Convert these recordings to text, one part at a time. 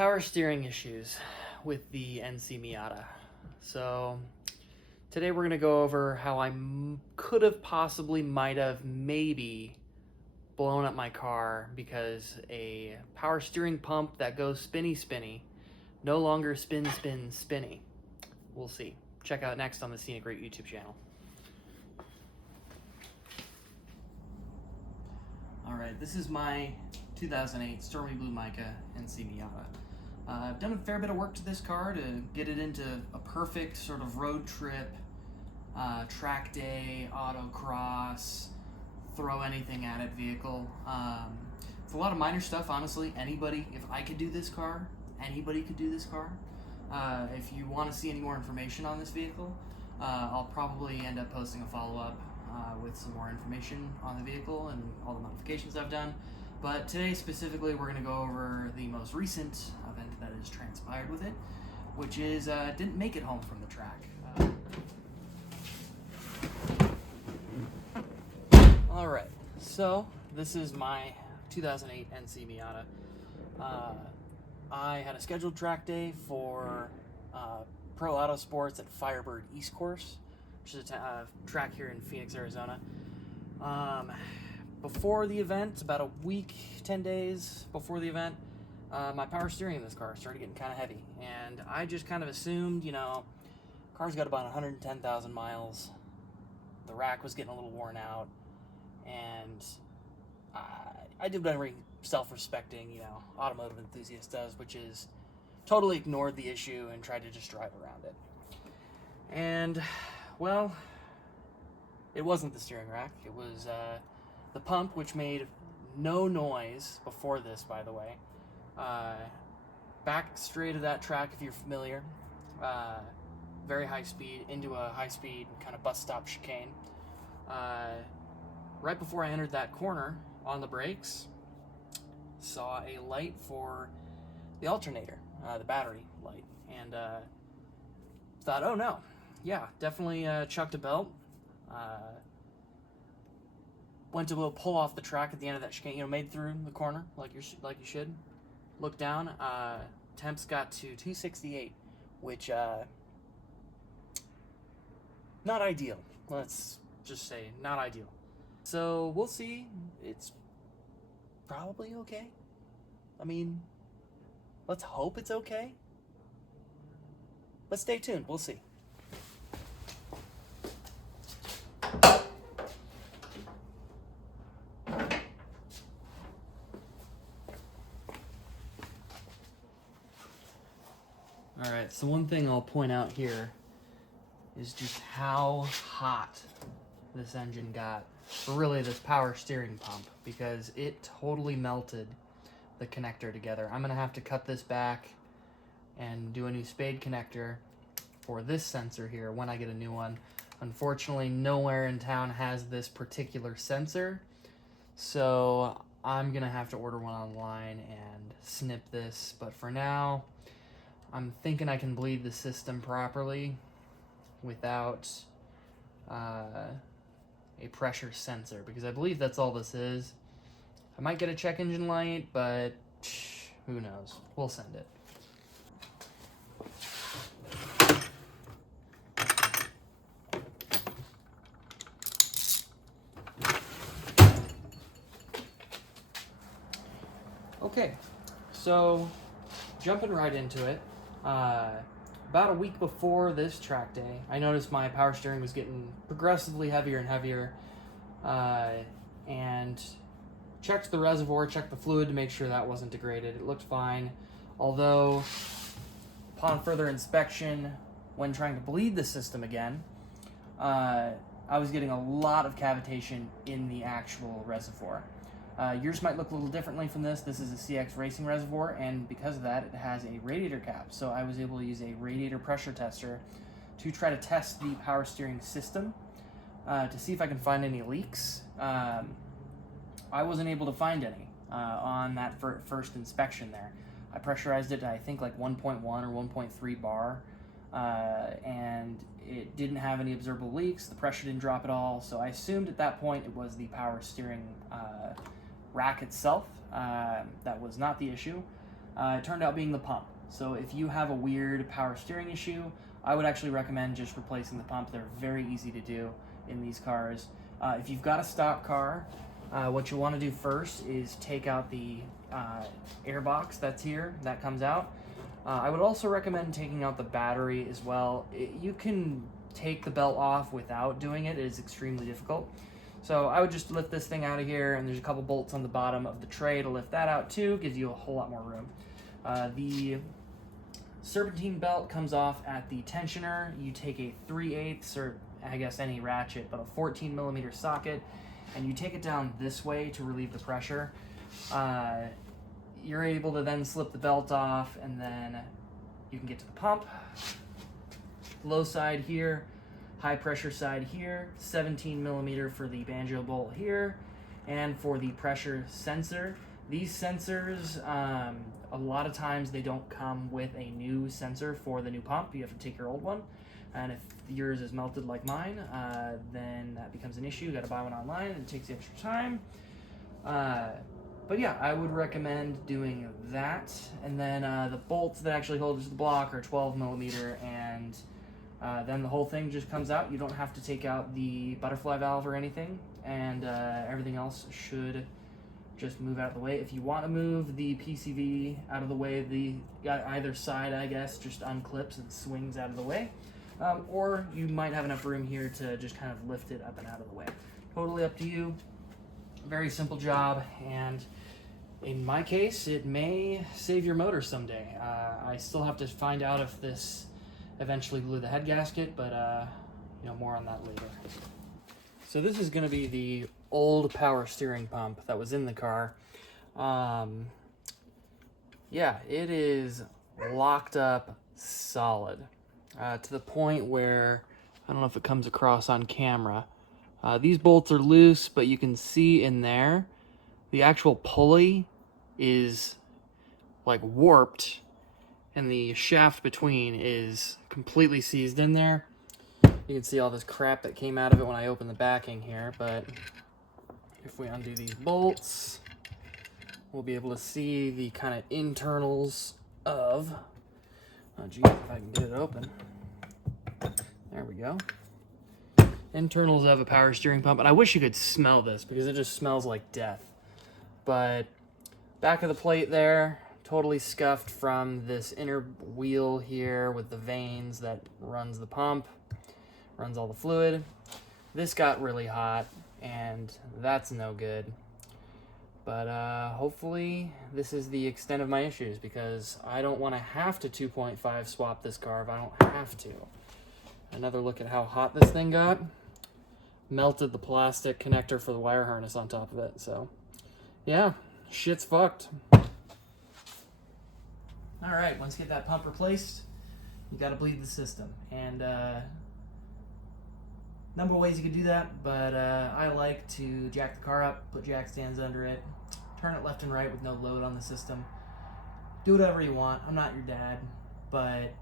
Power steering issues with the NC Miata. So today we're going to go over how I could have possibly, might have, maybe blown up my car because a power steering pump that goes spinny spinny no longer spinny. We'll see. Check out next on the Scenic Route YouTube channel. Alright, this is my 2008 Stormy Blue Mica NC Miata. I've done a fair bit of work to this car to get it into a perfect sort of road trip, track day, autocross, throw anything at it vehicle. It's a lot of minor stuff, honestly. Anybody, if I could do this car, anybody could do this car. If you want to see any more information on this vehicle, I'll probably end up posting a follow-up with some more information on the vehicle and all the modifications I've done. But today specifically we're going to go over the most recent event that has transpired with it, which is didn't make it home from the track. Alright, so this is my 2008 NC Miata. I had a scheduled track day for Pro Auto Sports at Firebird East Course, which is a track here in Phoenix, Arizona. Before the event, about a week, 10 days before the event, my power steering in this car started getting kind of heavy. And I just kind of assumed, car's got about 110,000 miles. The rack was getting a little worn out. And I did what every self-respecting, automotive enthusiast does, which is totally ignored the issue and tried to just drive around it. And, well, it wasn't the steering rack. It was the pump, which made no noise before this, by the way. Back straight of that track, if you're familiar. Very high speed, into a high-speed kind of bus stop chicane. Right before I entered that corner, on the brakes, saw a light for the alternator, the battery light, and thought, oh no, yeah, definitely chucked a belt. Went to go pull off the track at the end of that chicane, made through the corner like you should. Looked down, temps got to 268, which not ideal. Let's just say not ideal. So we'll see. It's probably okay. I mean, let's hope it's okay. Let's stay tuned. We'll see. Alright, so one thing I'll point out here is just how hot this engine got, or really this power steering pump, because it totally melted the connector together. I'm going to have to cut this back and do a new spade connector for this sensor here when I get a new one. Unfortunately, nowhere in town has this particular sensor, so I'm going to have to order one online and snip this, but for now, I'm thinking I can bleed the system properly without a pressure sensor, because I believe that's all this is. I might get a check engine light, but who knows? We'll send it. Okay, so jumping right into it. About a week before this track day, I noticed my power steering was getting progressively heavier and heavier, and checked the reservoir, checked the fluid to make sure that wasn't degraded. It looked fine, although upon further inspection, when trying to bleed the system again, I was getting a lot of cavitation in the actual reservoir. Yours might look a little differently from this. This is a CX Racing reservoir, and because of that, it has a radiator cap. So I was able to use a radiator pressure tester to try to test the power steering system to see if I can find any leaks. I wasn't able to find any on that first inspection there. I pressurized it, I think, like 1.1 or 1.3 bar, and it didn't have any observable leaks. The pressure didn't drop at all, so I assumed at that point it was the power steering rack itself. That was not the issue. It turned out being the pump. So if you have a weird power steering issue, I would actually recommend just replacing the pump. They're very easy to do in these cars. If you've got a stock car, what you want to do first is take out the air box that's here, that comes out. I would also recommend taking out the battery as well. You can take the belt off without doing it. It is extremely difficult. So I would just lift this thing out of here, and there's a couple bolts on the bottom of the tray to lift that out too. Gives you a whole lot more room. The serpentine belt comes off at the tensioner. You take a 3/8, or I guess any ratchet, but a 14mm socket, and you take it down this way to relieve the pressure. You're able to then slip the belt off, and then you can get to the pump. Low side here, high pressure side here, 17mm for the banjo bolt here, and for the pressure sensor. These sensors, a lot of times they don't come with a new sensor for the new pump. You have to take your old one, and if yours is melted like mine, then that becomes an issue. You got to buy one online, and it takes the extra time. But yeah, I would recommend doing that. And then the bolts that actually hold the block are 12mm, and then the whole thing just comes out. You don't have to take out the butterfly valve or anything, and everything else should just move out of the way. If you want to move the PCV out of the way, either side, I guess, just unclips and swings out of the way. Or you might have enough room here to just kind of lift it up and out of the way. Totally up to you. Very simple job, and in my case, it may save your motor someday. I still have to find out if this eventually blew the head gasket, but more on that later. So this is going to be the old power steering pump that was in the car. Yeah, it is locked up solid to the point where, I don't know if it comes across on camera, these bolts are loose, but you can see in there the actual pulley is like warped, and the shaft between is completely seized in there. You can see all this crap that came out of it when I opened the backing here, but if we undo these bolts, we'll be able to see the kind of internals of, oh geez, if I can get it open. There we go. Internals of a power steering pump, and I wish you could smell this because it just smells like death. But back of the plate there, totally scuffed from this inner wheel here with the veins that runs the pump, runs all the fluid. This got really hot, and that's no good. But hopefully this is the extent of my issues, because I don't want to have to 2.5 swap this car if I don't have to. Another look at how hot this thing got. Melted the plastic connector for the wire harness on top of it. So yeah, shit's fucked. All right, once you get that pump replaced, you got to bleed the system. And number of ways you could do that, but I like to jack the car up, put jack stands under it, turn it left and right with no load on the system. Do whatever you want. I'm not your dad, but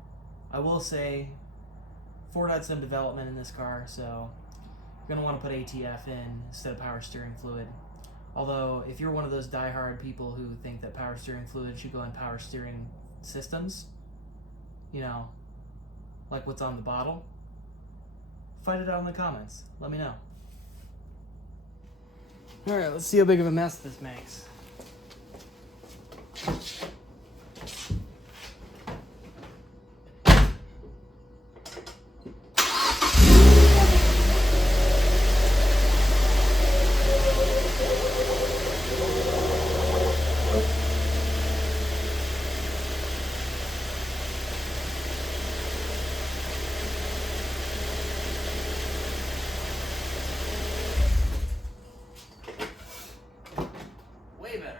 I will say Ford had some development in this car, so you're going to want to put ATF in instead of power steering fluid. Although, if you're one of those diehard people who think that power steering fluid should go in power steering systems, like what's on the bottle, fight it out in the comments. Let me know. Alright, let's see how big of a mess this makes. Way better.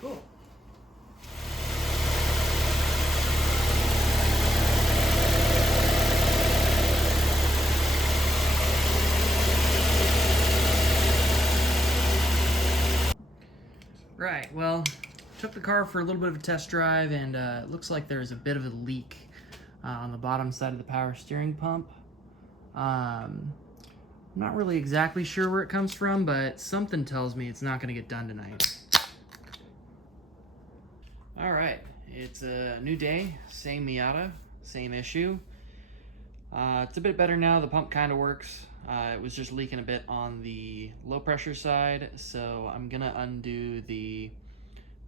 Cool. Right, well, took the car for a little bit of a test drive, and it looks like there's a bit of a leak on the bottom side of the power steering pump. I'm not really exactly sure where it comes from, but something tells me it's not going to get done tonight. All right, it's a new day, same Miata, same issue. It's a bit better now. The pump kind of works. It was just leaking a bit on the low pressure side, so I'm gonna undo the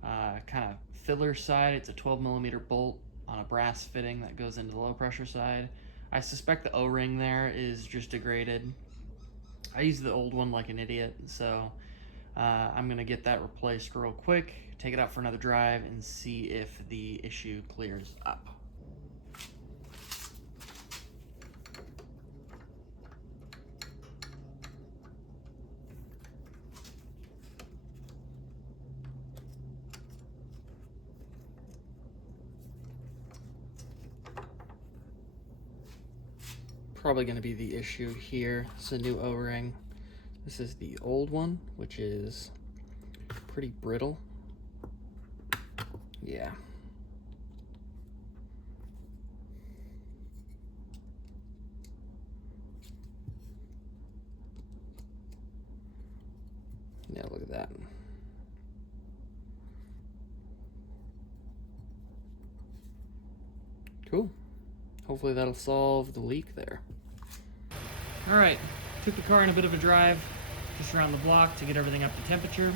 kind of filler side. It's a 12mm bolt on a brass fitting that goes into the low pressure side. I suspect the O-ring there is just degraded. I used the old one like an idiot, so I'm gonna get that replaced real quick, take it out for another drive, and see if the issue clears up. Probably going to be the issue here. It's a new O-ring. This is the old one, which is pretty brittle. Yeah. Yeah, look at that. Cool. Hopefully that'll solve the leak there. All right, took the car on a bit of a drive, just around the block to get everything up to temperature.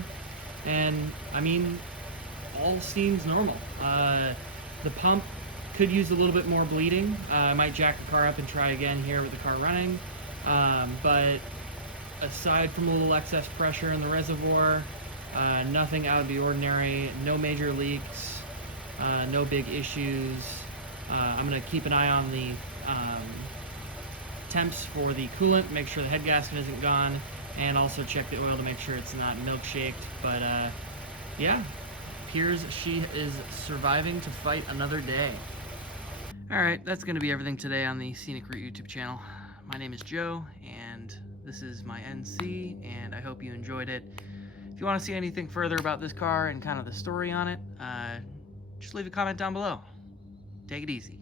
And I mean, all seems normal. The pump could use a little bit more bleeding. I might jack the car up and try again here with the car running. But aside from a little excess pressure in the reservoir, nothing out of the ordinary, no major leaks, no big issues. I'm going to keep an eye on the temps for the coolant, make sure the head gasket isn't gone, and also check the oil to make sure it's not milkshaked. But yeah, appears she is surviving to fight another day. Alright, that's going to be everything today on the Scenic Route YouTube channel. My name is Joe, and this is my NC, and I hope you enjoyed it. If you want to see anything further about this car and kind of the story on it, just leave a comment down below. Take it easy.